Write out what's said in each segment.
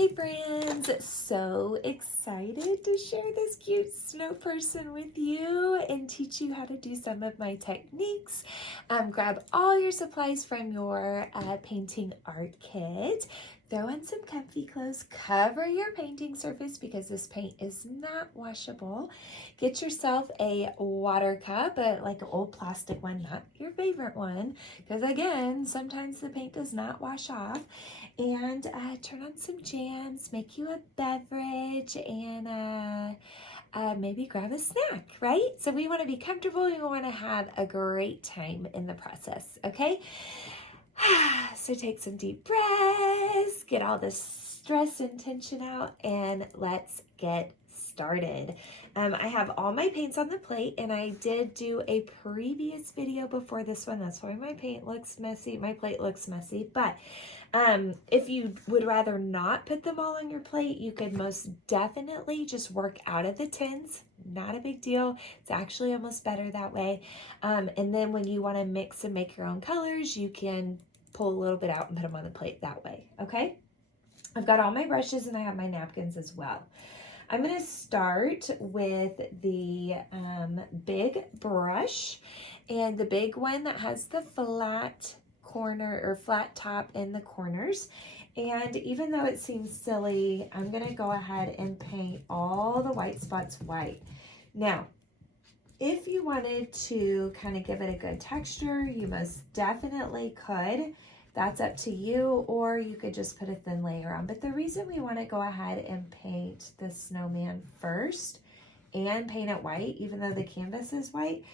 Hey friends, so excited to share this cute snow person with you and teach you how to do some of my techniques. Grab all your supplies from your painting art kit. Throw on some comfy clothes, cover your painting surface because this paint is not washable. Get yourself a water cup, like an old plastic one, not your favorite one, because again, sometimes the paint does not wash off. And turn on some jams, make you a beverage, and maybe grab a snack, right? So we want to be comfortable, we want to have a great time in the process, okay? So take some deep breaths, get all the stress and tension out, and let's get started. I have all my paints on the plate, and I did do a previous video before this one. That's why my paint looks messy, my plate looks messy, but if you would rather not put them all on your plate, you could most definitely just work out of the tins. Not a big deal. It's actually almost better that way. And then when you want to mix and make your own colors, you can pull a little bit out and put them on the plate that way, okay? I've got all my brushes and I have my napkins as well. I'm going to start with the big brush, and the big one that has the flat corner or flat top in the corners. And even though it seems silly, I'm going to go ahead and paint all the white spots white. Now, if you wanted to kind of give it a good texture, you most definitely could. That's up to you, or you could just put a thin layer on. But the reason we want to go ahead and paint the snowman first and paint it white, even though the canvas is white,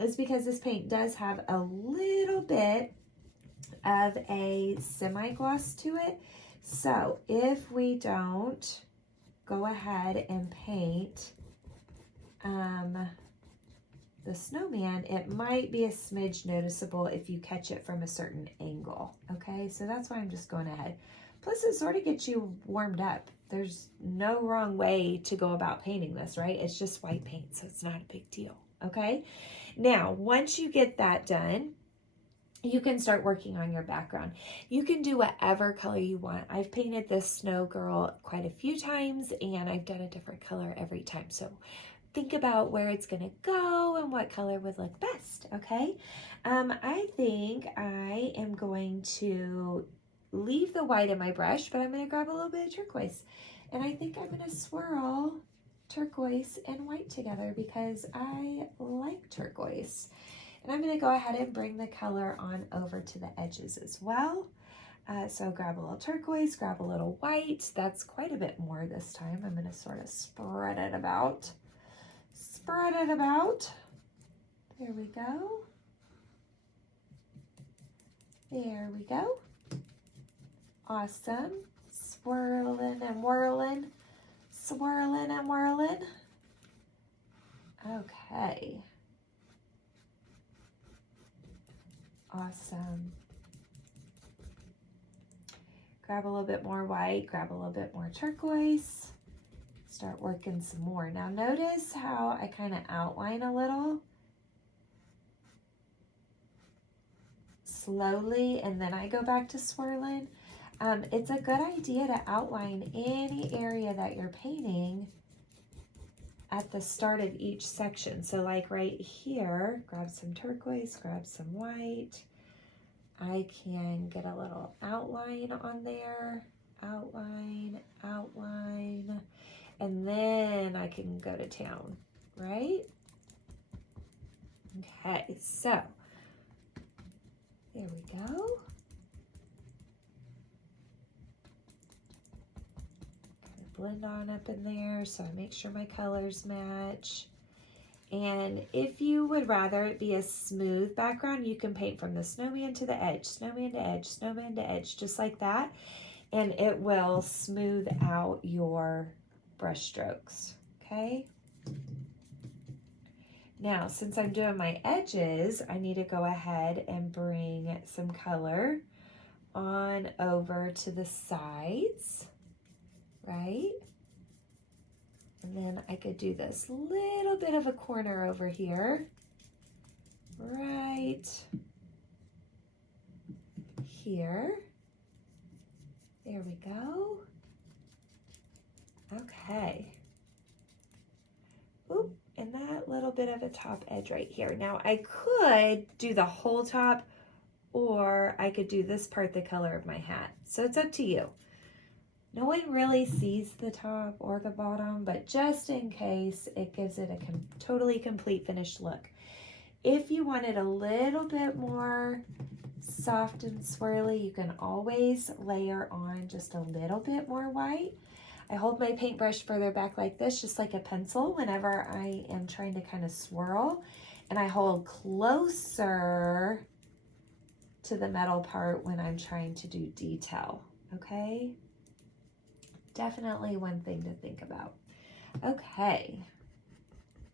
is because this paint does have a little bit of a semi-gloss to it. So if we don't go ahead and paint the snowman, it might be a smidge noticeable if you catch it from a certain angle, okay? So that's why I'm just going ahead. Plus it sort of gets you warmed up. There's no wrong way to go about painting this, right? It's just white paint, so it's not a big deal, okay? Now, once you get that done, you can start working on your background. You can do whatever color you want. I've painted this snow girl quite a few times, and I've done a different color every time. So think about where it's gonna go and what color would look best, okay? I think I am going to leave the white in my brush, but I'm gonna grab a little bit of turquoise. And I think I'm gonna swirl turquoise and white together because I like turquoise. And I'm gonna go ahead and bring the color on over to the edges as well. So grab a little turquoise, grab a little white. That's quite a bit more this time. I'm gonna sort of spread it about. Spread it about. There we go. There we go. Awesome. Swirling and whirling. Swirling and whirling. Okay. Awesome. Grab a little bit more white, grab a little bit more turquoise. Start working some more. Now notice how I kind of outline a little slowly and then I go back to swirling. It's a good idea to outline any area that you're painting at the start of each section. So like right here, grab some turquoise, grab some white. I can get a little outline on there, outline, outline. And then I can go to town, right? Okay, so there we go. Kind of blend on up in there so I make sure my colors match. And if you would rather it be a smooth background, you can paint from the snowman to the edge, snowman to edge, snowman to edge, just like that. And it will smooth out your brush strokes, okay? Now, since I'm doing my edges, I need to go ahead and bring some color on over to the sides, right? And then I could do this little bit of a corner over here, right here. There we go. Okay. Oop, and that little bit of a top edge right here. Now I could do the whole top, or I could do this part the color of my hat. So it's up to you. No one really sees the top or the bottom, but just in case, it gives it a totally complete finished look. If you want it a little bit more soft and swirly, you can always layer on just a little bit more white. I hold my paintbrush further back like this, just like a pencil, whenever I am trying to kind of swirl, and I hold closer to the metal part when I'm trying to do detail, okay? Definitely one thing to think about. Okay,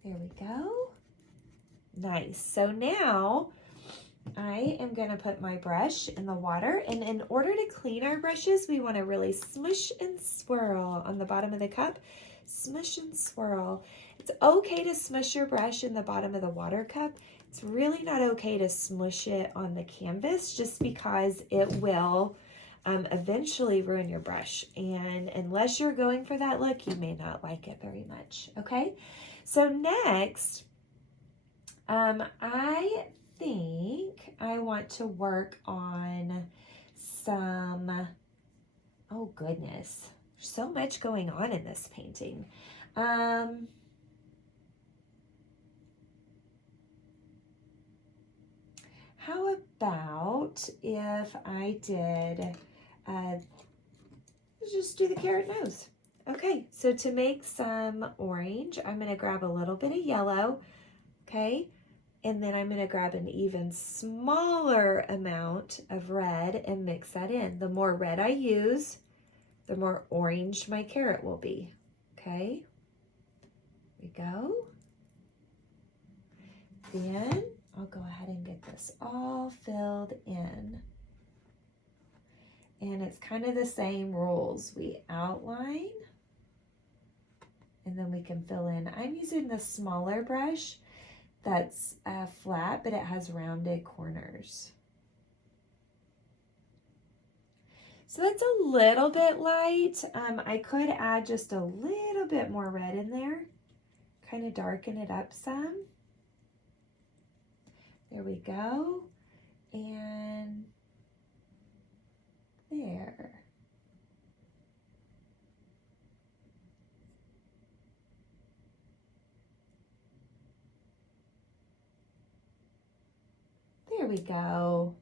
there we go. Nice. So now I am going to put my brush in the water, and in order to clean our brushes, we want to really smush and swirl on the bottom of the cup. Smush and swirl. It's okay to smush your brush in the bottom of the water cup. It's really not okay to smush it on the canvas, just because it will eventually ruin your brush, and unless you're going for that look, you may not like it very much. Okay, so next I think I want to work on some, oh goodness, there's so much going on in this painting. How about if I did, let's just do the carrot nose. Okay, so to make some orange, I'm going to grab a little bit of yellow, okay, and then I'm going to grab an even smaller amount of red and mix that in. The more red I use, the more orange my carrot will be, okay? There we go. Then I'll go ahead and get this all filled in. And it's kind of the same rules. We outline, and then we can fill in. I'm using the smaller brush that's flat, but it has rounded corners. So that's a little bit light. I could add just a little bit more red in there, kind of darken it up some. There we go. And there. There we go.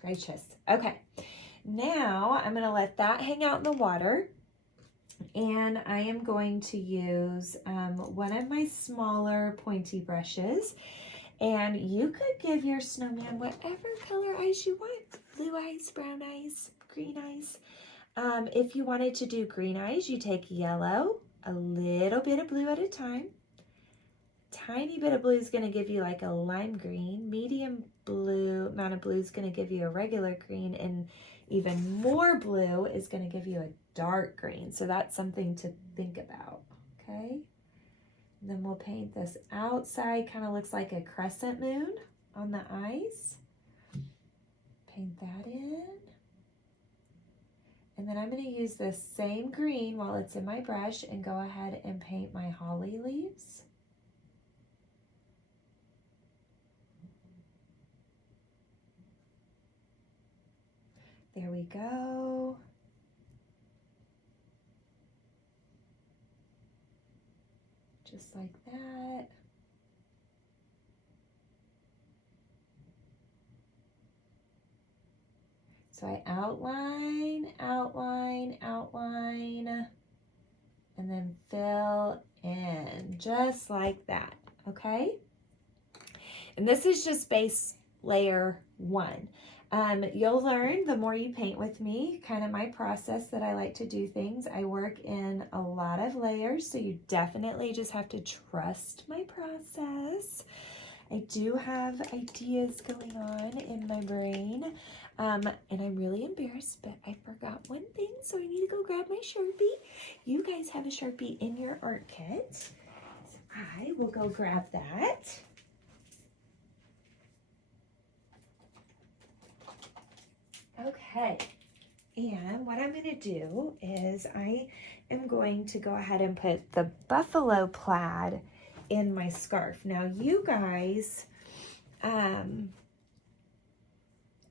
Gracious. Okay, now I'm going to let that hang out in the water, and I am going to use one of my smaller pointy brushes, and you could give your snowman whatever color eyes you want. Blue eyes, brown eyes, green eyes. If you wanted to do green eyes, you take yellow, a little bit of blue at a time. Tiny bit of blue is going to give you like a lime green. Medium blue amount of blue is going to give you a regular green, and even more blue is going to give you a dark green. So that's something to think about, okay? And then we'll paint this outside, kind of looks like a crescent moon on the eyes. Paint that in. And then I'm going to use this same green while it's in my brush and go ahead and paint my holly leaves. There we go. Just like that. So I outline, outline, outline, and then fill in, just like that, okay? And this is just base layer 1. You'll learn the more you paint with me, kind of my process that I like to do things. I work in a lot of layers, so you definitely just have to trust my process. I do have ideas going on in my brain, and I'm really embarrassed, but I forgot one thing, so I need to go grab my Sharpie. You guys have a Sharpie in your art kit, so I will go grab that. Okay, and what I'm going to do is I am going to go ahead and put the buffalo plaid in my scarf. Now you guys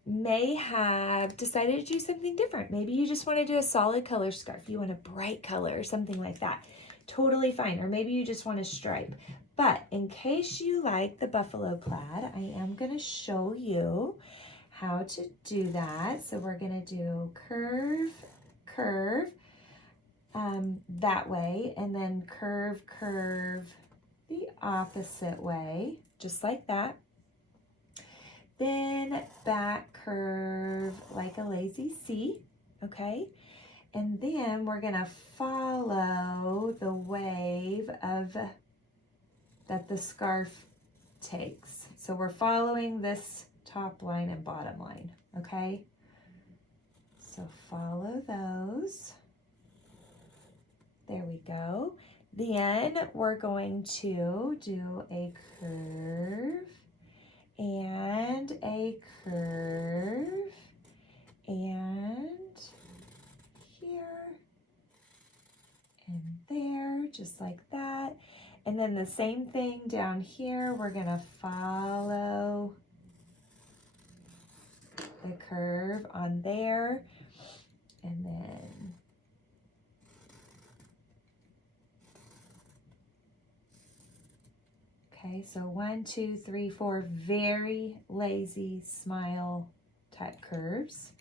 may have decided to do something different. Maybe you just want to do a solid color scarf. You want a bright color or something like that. Totally fine. Or maybe you just want a stripe. But in case you like the buffalo plaid, I am going to show you how to do that. So we're going to do curve, curve that way, and then curve, curve the opposite way, just like that. Then back curve like a lazy C, okay? And then we're gonna follow the wave of that the scarf takes. So we're following this top line and bottom line, okay? So follow those. There we go. Then we're going to do a curve and a curve and here and there, just like that. And then the same thing down here, we're gonna follow the curve on there, and then okay, so 1, 2, 3, 4 very lazy smile type curves.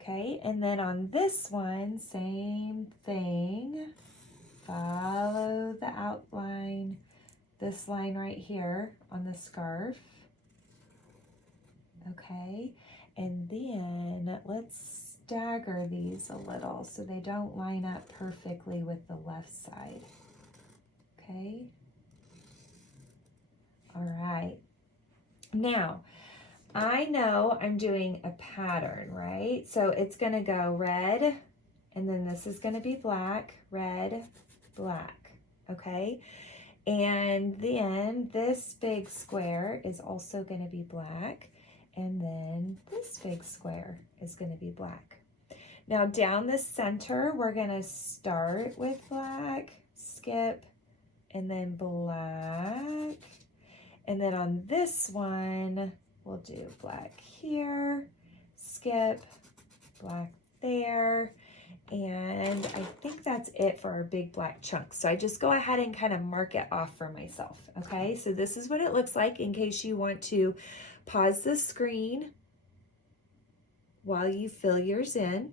Okay, and then on this one, same thing. Follow the outline, this line right here on the scarf. Okay, and then let's stagger these a little so they don't line up perfectly with the left side. Okay. All right. Now, I know I'm doing a pattern, right? So it's going to go red, and then this is going to be black, red, black, okay? And then this big square is also going to be black, and then this big square is going to be black. Now down the center, we're going to start with black, skip, and then black. And then on this one, we'll do black here, skip, black there, and I think that's it for our big black chunks. So I just go ahead and kind of mark it off for myself, okay? So this is what it looks like in case you want to pause the screen while you fill yours in.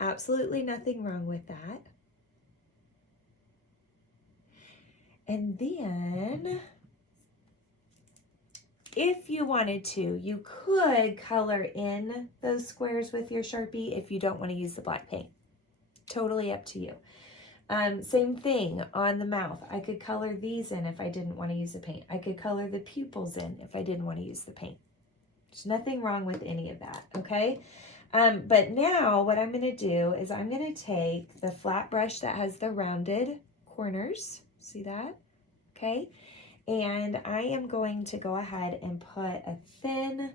Absolutely nothing wrong with that. And then, if you wanted to, you could color in those squares with your Sharpie if you don't want to use the black paint. Totally up to you. Same thing on the mouth. I could color these in if I didn't want to use the paint. I could color the pupils in if I didn't want to use the paint. There's nothing wrong with any of that, okay? But now what I'm going to do is I'm going to take the flat brush that has the rounded corners. See that? Okay. And I am going to go ahead and put a thin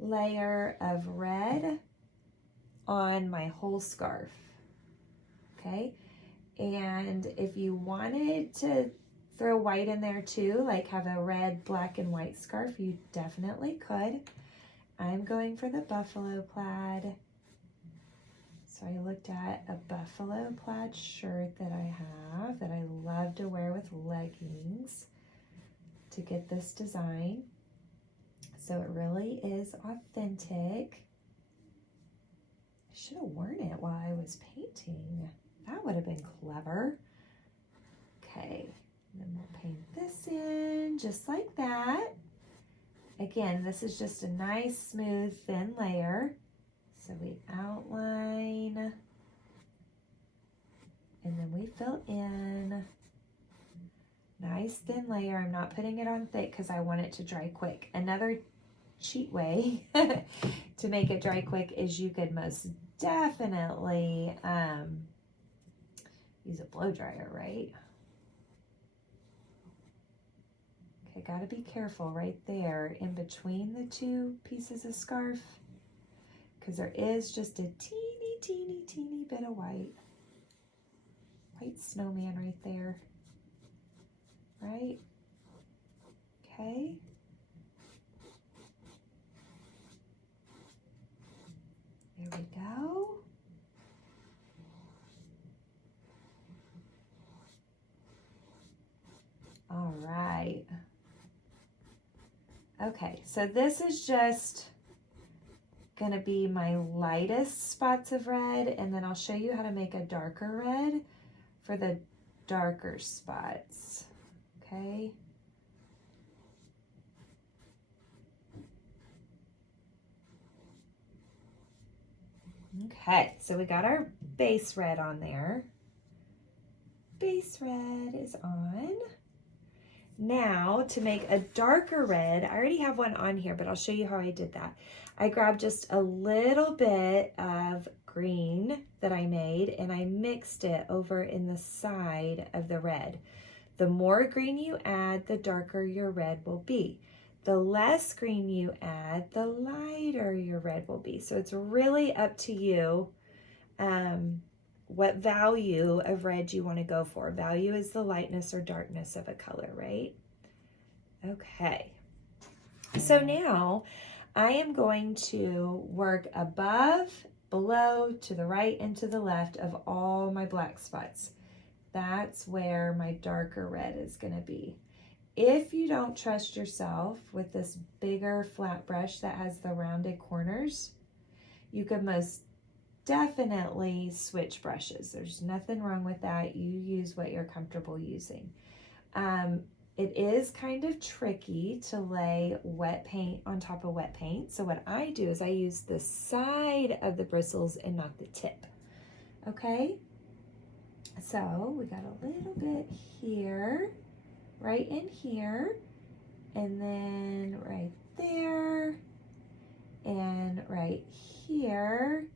layer of red on my whole scarf. Okay. And if you wanted to throw white in there too, like have a red, black, and white scarf, you definitely could. I'm going for the buffalo plaid. So I looked at a buffalo plaid shirt that I have that I love to wear with leggings to get this design. So it really is authentic. I should have worn it while I was painting. That would have been clever. Okay, and then we'll paint this in just like that. Again, this is just a nice, smooth, thin layer. So we outline, and then we fill in. Nice thin layer. I'm not putting it on thick because I want it to dry quick. Another cheat way to make it dry quick is you could most definitely use a blow dryer, right? Okay, gotta be careful right there in between the two pieces of scarf, because there is just a teeny bit of white snowman right there, right? Okay. There we go. All right. Okay, so this is just gonna be my lightest spots of red, and then I'll show you how to make a darker red for the darker spots, okay? Okay, so we got our base red on there. Base red is on. Now, to make a darker red, I already have one on here, but I'll show you how I did that. I grabbed just a little bit of green that I made, and I mixed it over in the side of the red. The more green you add, the darker your red will be. The less green you add, the lighter your red will be. So it's really up to you what value of red you want to go for. Value is the lightness or darkness of a color, right? Okay. So now I am going to work above, below, to the right, and to the left of all my black spots. That's where my darker red is going to be. If you don't trust yourself with this bigger flat brush that has the rounded corners, you could most definitely switch brushes. There's nothing wrong with that. You use what you're comfortable using. It is kind of tricky to lay wet paint on top of wet paint. So what I do is I use the side of the bristles and not the tip. Okay? So we got a little bit here, right in here, and then right there, and right here,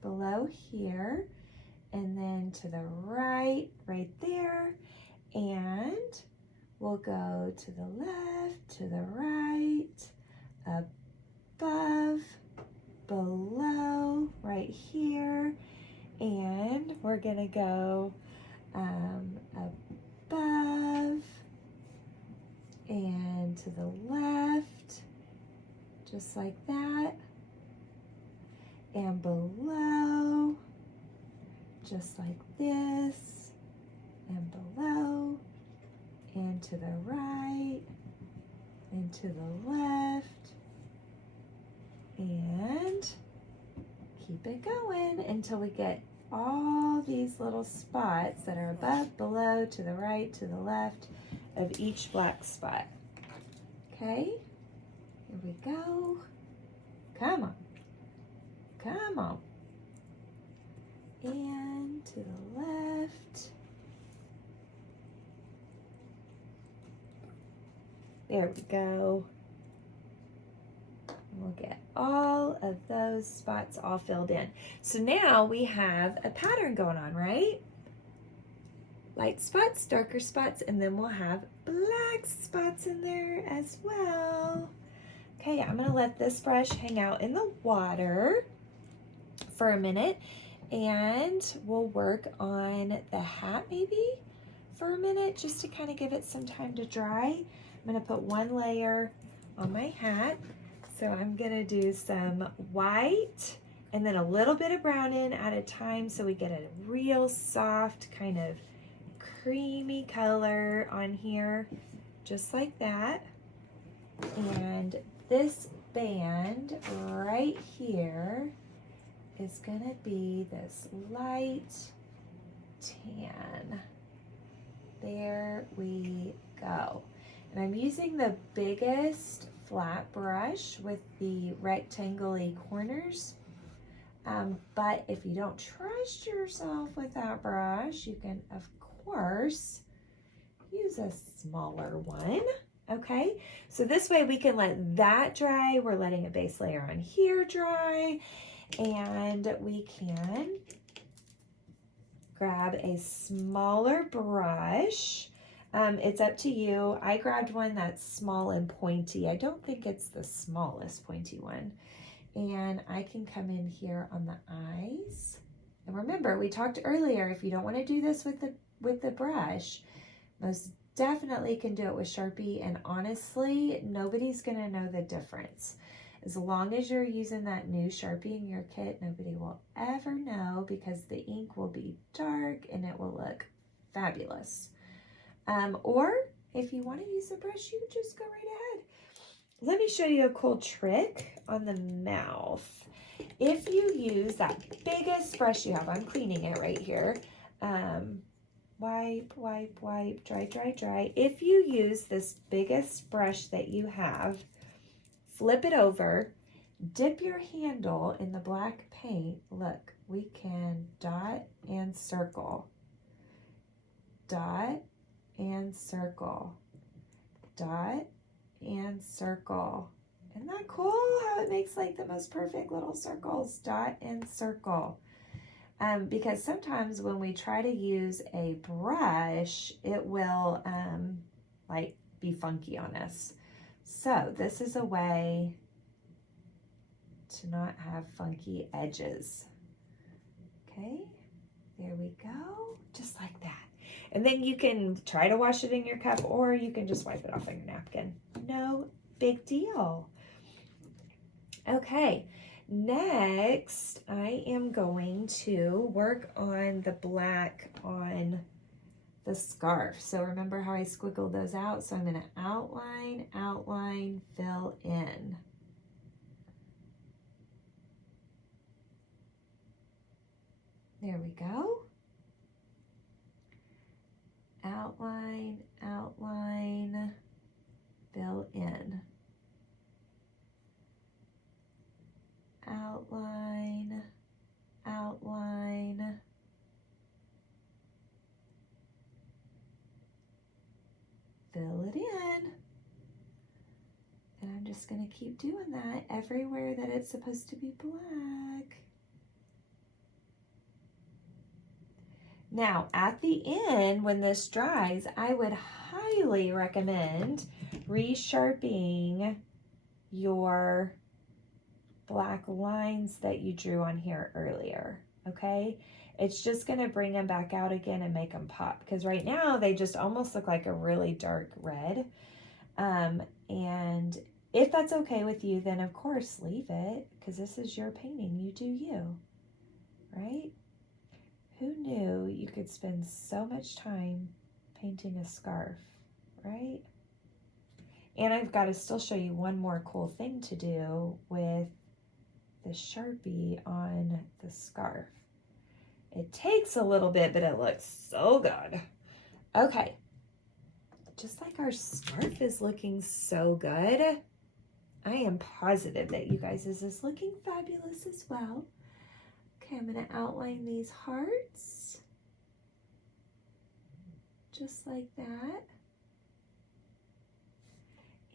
below here, and then to the right, right there, and we'll go to the left, to the right, above, below, right here, and we're gonna go above and to the left, just like that, and below, just like this, and below, and to the right, and to the left, and keep it going until we get all these little spots that are above, below, to the right, to the left of each black spot. Okay, here we go. Come on. Come on. And to the left. There we go. We'll get all of those spots all filled in. So now we have a pattern going on, right? Light spots, darker spots, and then we'll have black spots in there as well. Okay, I'm gonna let this brush hang out in the water for a minute, and we'll work on the hat maybe for a minute, just to kind of give it some time to dry. I'm gonna put one layer on my hat. So I'm gonna do some white and then a little bit of brown in at a time, so we get a real soft kind of creamy color on here, just like that. And this band right here is gonna be this light tan. There we go. And I'm using the biggest flat brush with the rectangle-y corners. But if you don't trust yourself with that brush, you can, of course, use a smaller one. Okay, so this way we can let that dry. We're letting a base layer on here dry, and we can grab a smaller brush. It's up to you. I grabbed one that's small and pointy. I don't think it's the smallest pointy one. And I can come in here on the eyes. And remember, we talked earlier, if you don't want to do this with the brush, most definitely can do it with Sharpie. And honestly, nobody's going to know the difference. As long as you're using that new Sharpie in your kit, nobody will ever know because the ink will be dark and it will look fabulous. Or if you want to use the brush, you just go right ahead. Let me show you a cool trick on the mouth. If you use that biggest brush you have, I'm cleaning it right here. Wipe, wipe, wipe, dry, dry, dry. If you use this biggest brush that you have, flip it over, dip your handle in the black paint. Look, we can dot and circle. Dot and circle. Dot and circle. Isn't that cool how it makes like the most perfect little circles? Dot and circle. Because sometimes when we try to use a brush, it will like be funky on us. So this is a way to not have funky edges. Okay, there we go, just like that. And then you can try to wash it in your cup, or you can just wipe it off on your napkin. No big deal. Okay, next I am going to work on the black on the scarf. So remember how I squiggled those out? So I'm going to outline, outline, fill in. There we go. Outline, outline, fill in. Outline, outline, fill it in. And I'm just going to keep doing that everywhere that it's supposed to be black. Now, at the end, when this dries, I would highly recommend re-sharpening your black lines that you drew on here earlier, okay? It's just going to bring them back out again and make them pop, because right now they just almost look like a really dark red. And if that's okay with you, then of course leave it, because this is your painting. You do you, right? Who knew you could spend so much time painting a scarf, right? And I've got to still show you one more cool thing to do with the Sharpie on the scarf. It takes a little bit, but it looks so good. Okay, just like our scarf is looking so good, I am positive that you guys is looking fabulous as well. Okay, I'm going to outline these hearts, just like that.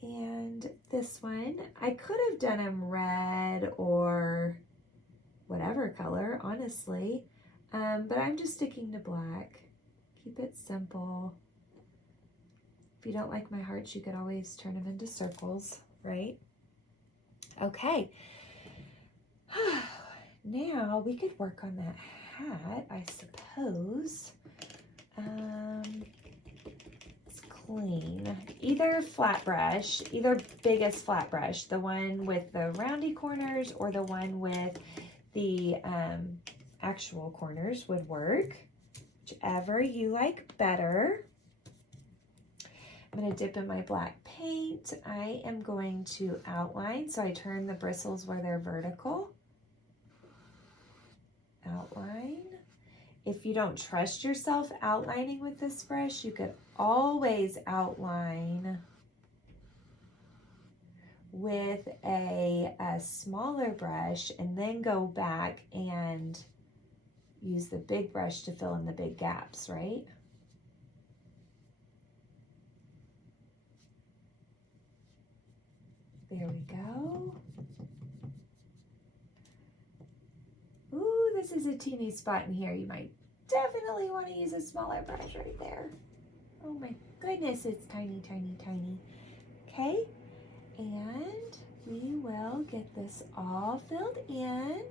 And this one, I could have done them red or whatever color, honestly, but I'm just sticking to black. Keep it simple. If you don't like my hearts, you could always turn them into circles, right? Okay. Now we could work on that hat, I suppose. Let's clean. Either flat brush, either biggest flat brush, the one with the roundy corners or the one with the actual corners would work. Whichever you like better. I'm going to dip in my black paint. I am going to outline, so I turn the bristles where they're vertical. Outline. If you don't trust yourself outlining with this brush, you could always outline with a smaller brush and then go back and use the big brush to fill in the big gaps, right? There we go. Ooh, this is a teeny spot in here. You might definitely want to use a smaller brush right there. Oh my goodness, it's tiny, tiny, tiny. Okay, and we will get this all filled in,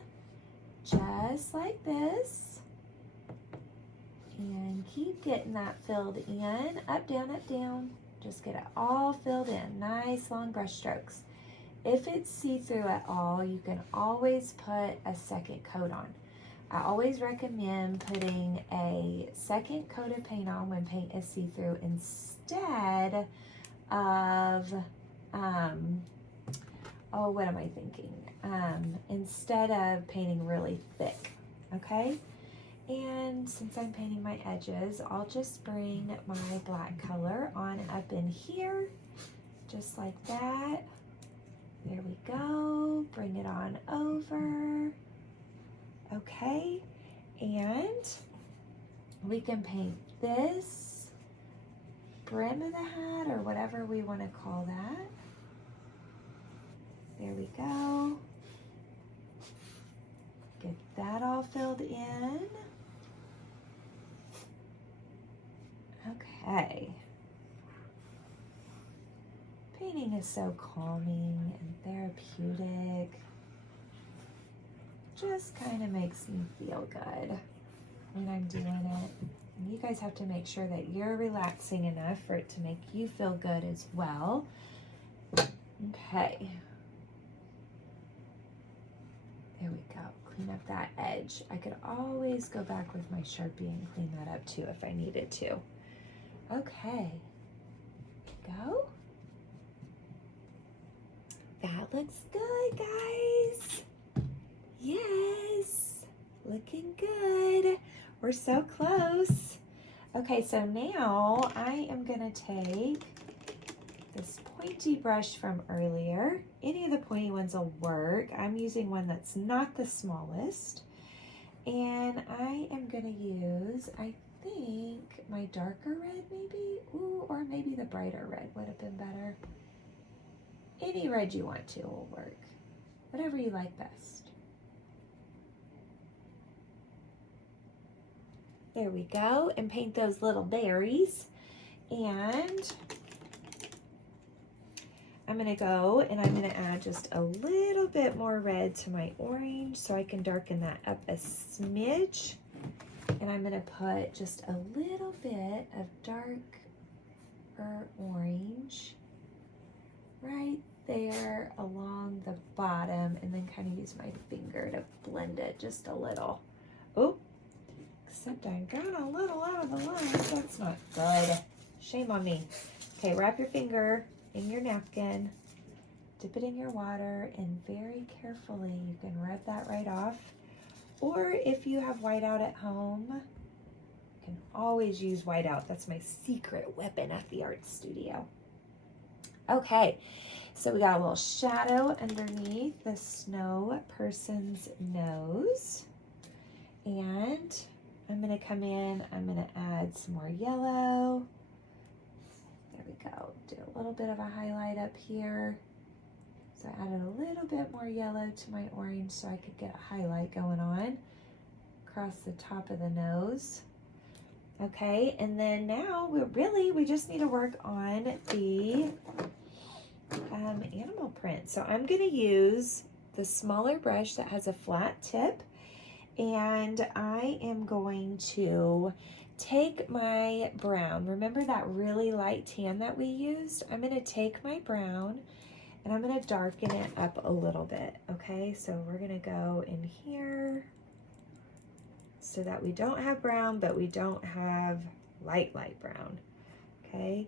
just like this. And keep getting that filled in, up, down, up, down. Just get it all filled in, nice long brush strokes. If it's see-through at all, you can always put a second coat on. I always recommend putting a second coat of paint on when paint is see-through instead of, oh, what am I thinking? Instead of painting really thick, okay? And since I'm painting my edges, I'll just bring my black color on up in here, just like that. There we go. Bring it on over. Okay, and we can paint this brim of the hat or whatever we want to call that. There we go. Get that all filled in. Okay. Painting is so calming and therapeutic. Just kind of makes me feel good when I'm doing it. And you guys have to make sure that you're relaxing enough for it to make you feel good as well. Okay. There we go. Clean up that edge. I could always go back with my Sharpie and clean that up too if I needed to. Okay. Go. That looks good, guys. Yes, looking good. We're so close. Okay, so now I am gonna take this pointy brush from earlier. Any of the pointy ones will work. I'm using one that's not the smallest. And I am gonna use, I think, my darker red maybe? Ooh, or maybe the brighter red would have been better. Any red you want to will work. Whatever you like best. There we go, and paint those little berries. And I'm gonna go and I'm gonna add just a little bit more red to my orange so I can darken that up a smidge. And I'm gonna put just a little bit of darker orange right there along the bottom, and then kind of use my finger to blend it just a little. Oh, except I got a little out of the line. That's not good. Shame on me. Okay, wrap your finger in your napkin, dip it in your water, and very carefully you can rub that right off. Or if you have whiteout at home, you can always use whiteout. That's my secret weapon at the art studio. Okay, so we got a little shadow underneath the snow person's nose. And I'm gonna come in, I'm gonna add some more yellow. There we go, do a little bit of a highlight up here. So I added a little bit more yellow to my orange so I could get a highlight going on across the top of the nose. Okay, and then now we just need to work on the animal print. So I'm gonna use the smaller brush that has a flat tip, and I am going to take my brown. Remember that really light tan that we used? I'm gonna take my brown and I'm gonna darken it up a little bit, okay? So we're gonna go in here so that we don't have brown, but we don't have light brown, okay?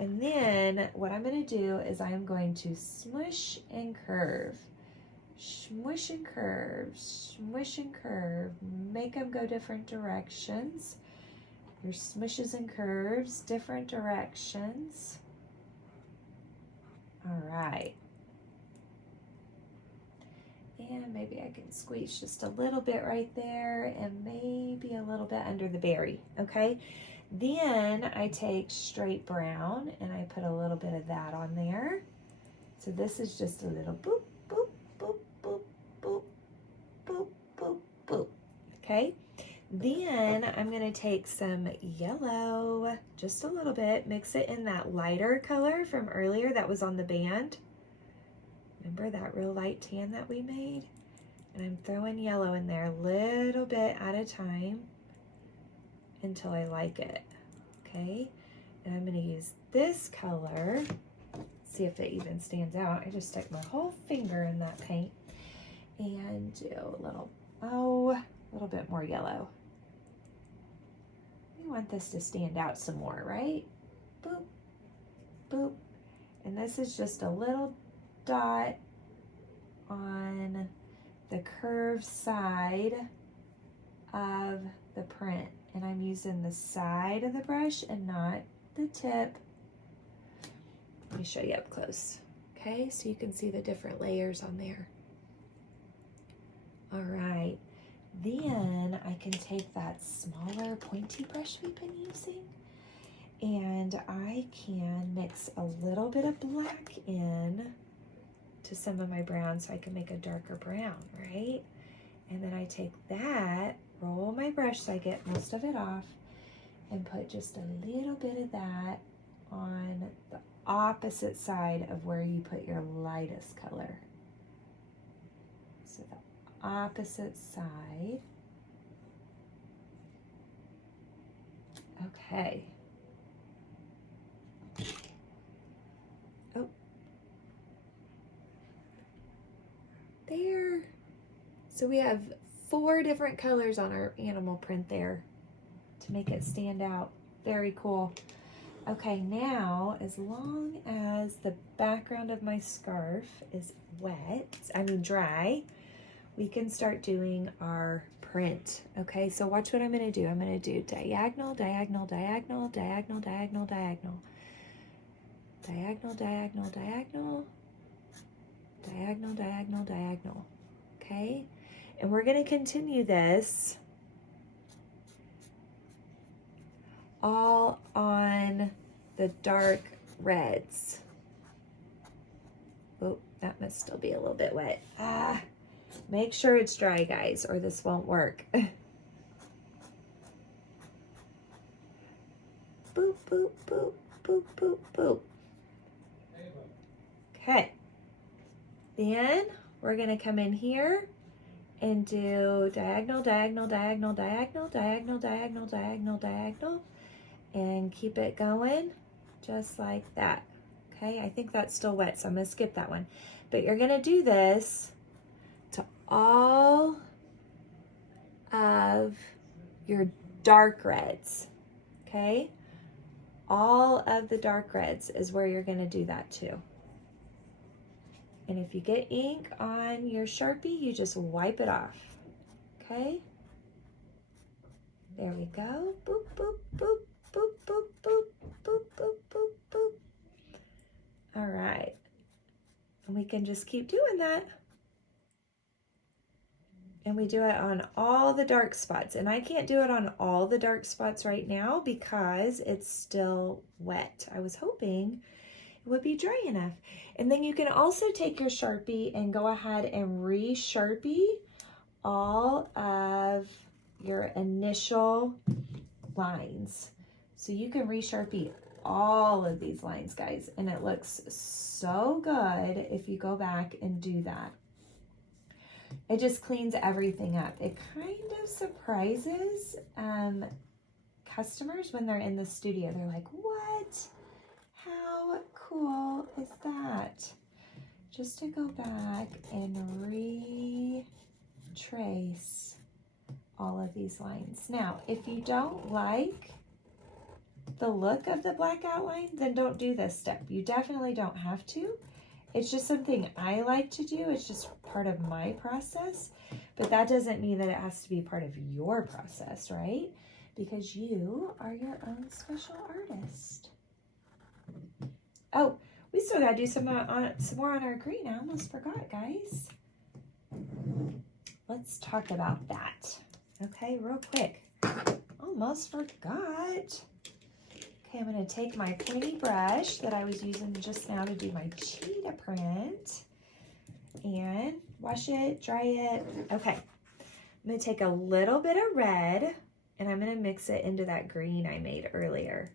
And then what I'm gonna do is I'm going to smush and curve. Smush and curve, smush and curve. Make them go different directions. Your smushes and curves, different directions. All right. And maybe I can squeeze just a little bit right there and maybe a little bit under the berry, okay? Then I take straight brown and I put a little bit of that on there. So this is just a little boop, boop, boop, boop, boop, boop, boop, boop, okay? Then I'm gonna take some yellow, just a little bit, mix it in that lighter color from earlier that was on the band. And Remember that real light tan that we made? And I'm throwing yellow in there a little bit at a time until I like it, okay? And I'm gonna use this color. See if it even stands out. I just stuck my whole finger in that paint and do a little bit more yellow. We want this to stand out some more, right? Boop, boop. And this is just a little dot on the curved side of the print. And I'm using the side of the brush and not the tip. Let me show you up close, okay? So you can see the different layers on there. All right, then I can take that smaller pointy brush we've been using and I can mix a little bit of black in to some of my brown so I can make a darker brown, right? And then I take that, roll my brush so I get most of it off, and put just a little bit of that on the opposite side of where you put your lightest color. So the opposite side. Okay. Oh. There. So we have 4 different colors on our animal print there to make it stand out. Very cool. Okay, now as long as the background of my scarf is dry, we can start doing our print. Okay, so watch what I'm gonna do. I'm gonna do diagonal, diagonal, diagonal, diagonal, diagonal, diagonal, diagonal, diagonal, diagonal, diagonal, diagonal, diagonal. Okay, and we're gonna continue this all on the dark reds. Oh, that must still be a little bit wet. Make sure it's dry, guys, or this won't work. Boop, boop, boop, boop, boop, boop. Okay. Then we're gonna come in here and do diagonal, diagonal, diagonal, diagonal, diagonal, diagonal, diagonal, diagonal, and keep it going just like that. Okay, I think that's still wet, so I'm gonna skip that one. But you're gonna do this to all of your dark reds, okay? All of the dark reds is where you're gonna do that too. And if you get ink on your Sharpie, you just wipe it off, okay? There we go. Boop, boop, boop, boop, boop, boop, boop, boop, boop, boop. All right. And we can just keep doing that. And we do it on all the dark spots. And I can't do it on all the dark spots right now because it's still wet. I was hoping it would be dry enough. And then you can also take your Sharpie and go ahead and re-Sharpie all of your initial lines. So you can re-Sharpie all of these lines, guys, and it looks so good if you go back and do that. It just cleans everything up. It kind of surprises customers when they're in the studio. They're like, what? How cool is that? Just to go back and retrace all of these lines. Now, if you don't like the look of the black outline, then don't do this step. You definitely don't have to. It's just something I like to do. It's just part of my process, but that doesn't mean that it has to be part of your process, right? Because you are your own special artist. Oh, we still gotta do some more on our green. I almost forgot, guys. Let's talk about that. Okay, real quick. Almost forgot. Okay, I'm going to take my pointy brush that I was using just now to do my cheetah print and wash it, dry it. Okay, I'm going to take a little bit of red and I'm going to mix it into that green I made earlier.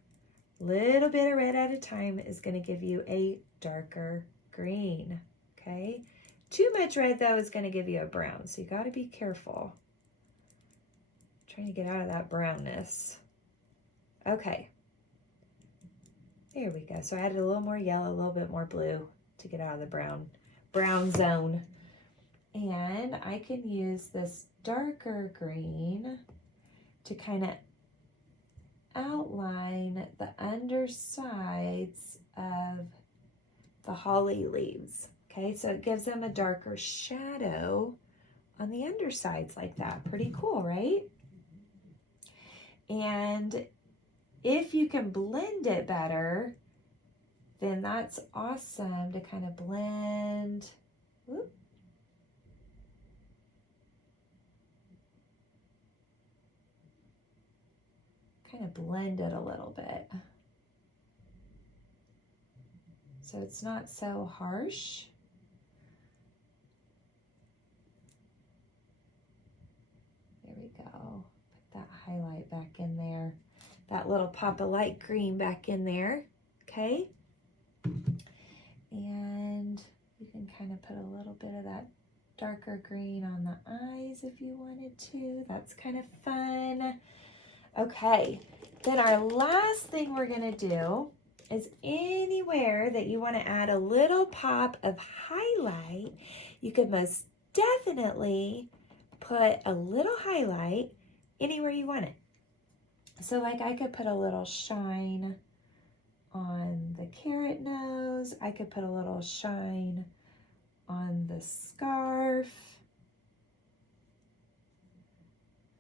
Little bit of red at a time is going to give you a darker green. okay? Too much red, though, is going to give you a brown, so you got to be careful. Trying to get out of that brownness. Okay. There we go. So I added a little more yellow, a little bit more blue to get out of the brown zone. And I can use this darker green to kind of outline the undersides of the holly leaves. Okay, so it gives them a darker shadow on the undersides like that. Pretty cool, right? And if you can blend it better, then that's awesome to kind of blend. Whoop. Kind of blend it a little bit. So it's not so harsh. There we go. Put that highlight back in there. That little pop of light green back in there. Okay. And you can kind of put a little bit of that darker green on the eyes if you wanted to. That's kind of fun. Okay, then our last thing we're gonna do is anywhere that you want to add a little pop of highlight, you could most definitely put a little highlight anywhere you want it. So like I could put a little shine on the carrot nose. I could put a little shine on the scarf.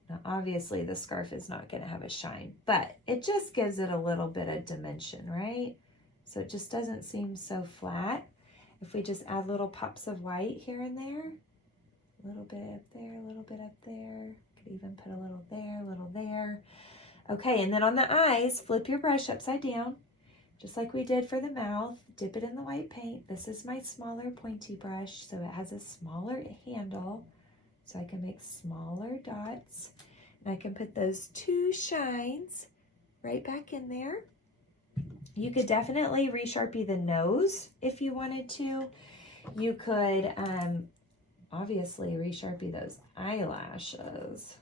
Now, obviously the scarf is not going to have a shine, but it just gives it a little bit of dimension, right? So it just doesn't seem so flat. If we just add little pops of white here and there, a little bit up there, a little bit up there, could even put a little there, a little there. Okay, and then on the eyes, flip your brush upside down, just like we did for the mouth. Dip it in the white paint. This is my smaller pointy brush, so it has a smaller handle, so I can make smaller dots. And I can put those two shines right back in there. You could definitely re-Sharpie the nose if you wanted to. You could obviously re-Sharpie those eyelashes.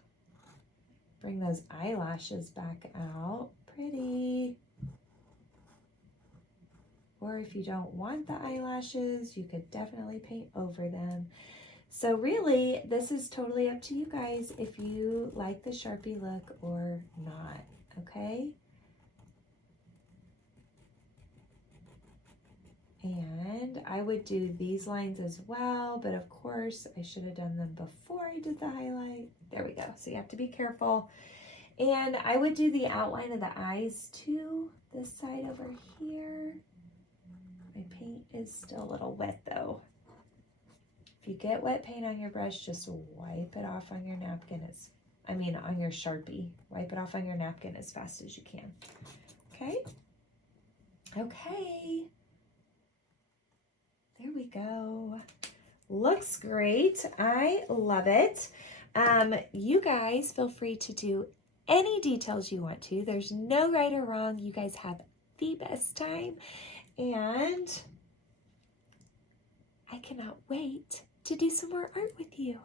Bring those eyelashes back out. Pretty. Or if you don't want the eyelashes, you could definitely paint over them. So really, this is totally up to you guys if you like the Sharpie look or not, okay? And I would do these lines as well, but of course I should have done them before I did the highlight. There we go. So you have to be careful. And I would do the outline of the eyes too, this side over here. My paint is still a little wet though. If you get wet paint on your brush, just wipe it off on your napkin. On your Sharpie. Wipe it off on your napkin as fast as you can. Okay? Okay. There we go. Looks great. I love it. You guys feel free to do any details you want to. There's no right or wrong. You guys have the best time. And I cannot wait to do some more art with you.